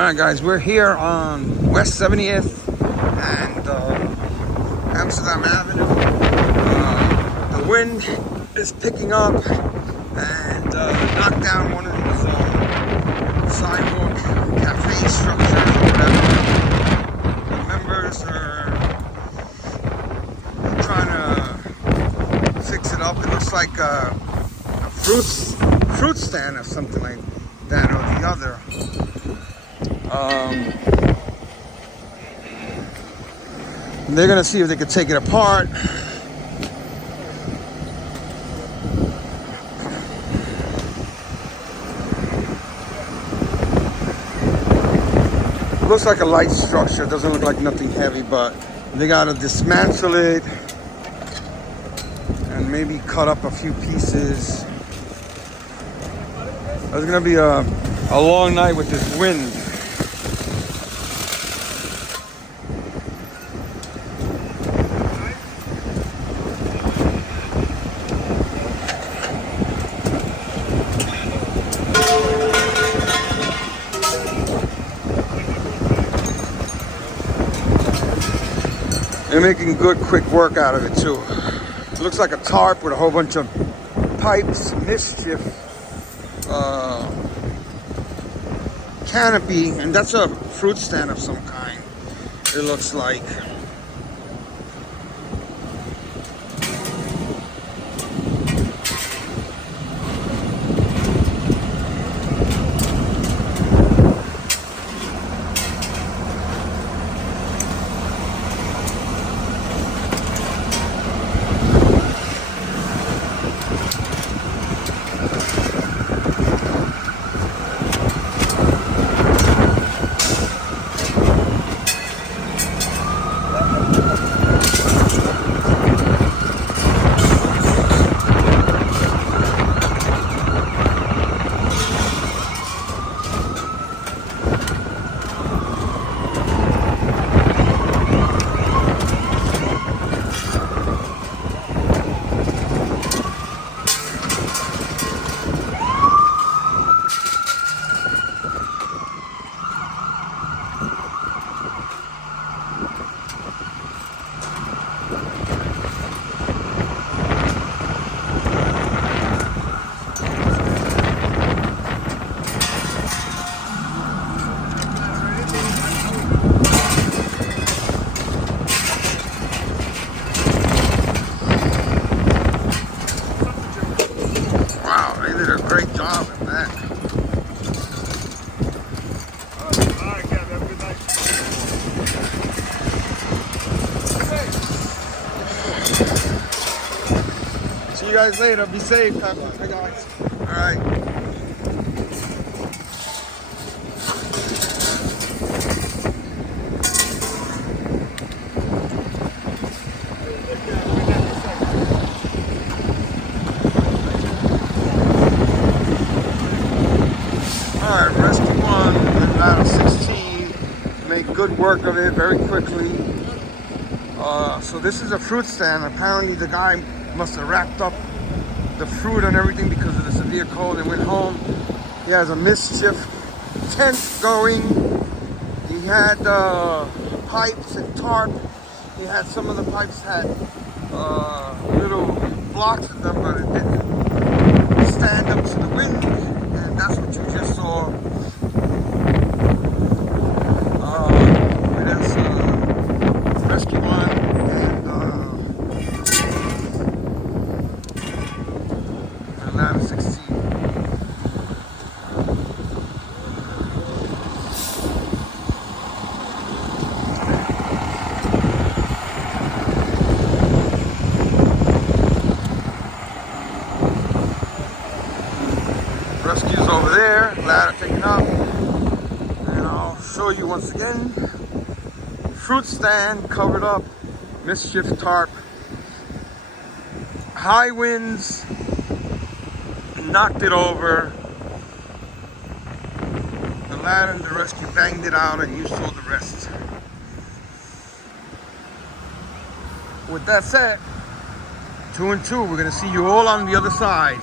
Alright guys, we're here on West 70th and Amsterdam Avenue. The wind is picking up and knocked down one of these sidewalk cafe structures or whatever. The members are trying to fix it up. It looks like a fruit stand or something like that or the other. They're gonna see if they could take it apart. Looks like a light structure. Doesn't look like nothing heavy, but they gotta dismantle it and maybe cut up a few pieces. It's gonna be a long night with this wind. They're making good, quick work out of it too. It looks like a tarp with a whole bunch of pipes, mischief, canopy, and that's a fruit stand of some kind, it looks like. They did a great job at that. Alright, Kev, have a good night. See you guys later. Be safe. Hi guys. Alright. Alright, rescue one and ladder 16 make good work of it very quickly. So this is a fruit stand. Apparently the guy must have wrapped up the fruit and everything because of the severe cold and went home. He has a mischief tent going. He had pipes and tarp. He had some of the pipes had little blocks in them, but it didn't stand up to the wind. And that's what you just saw. There's rescue one and ladder 16. Rescue's over there, ladder taken up, and I'll show you once again. Fruit stand covered up, mischief tarp. High winds knocked it over. The ladder and the rescue banged it out, and you saw the rest. With that said, 2 and 2, we're gonna see you all on the other side.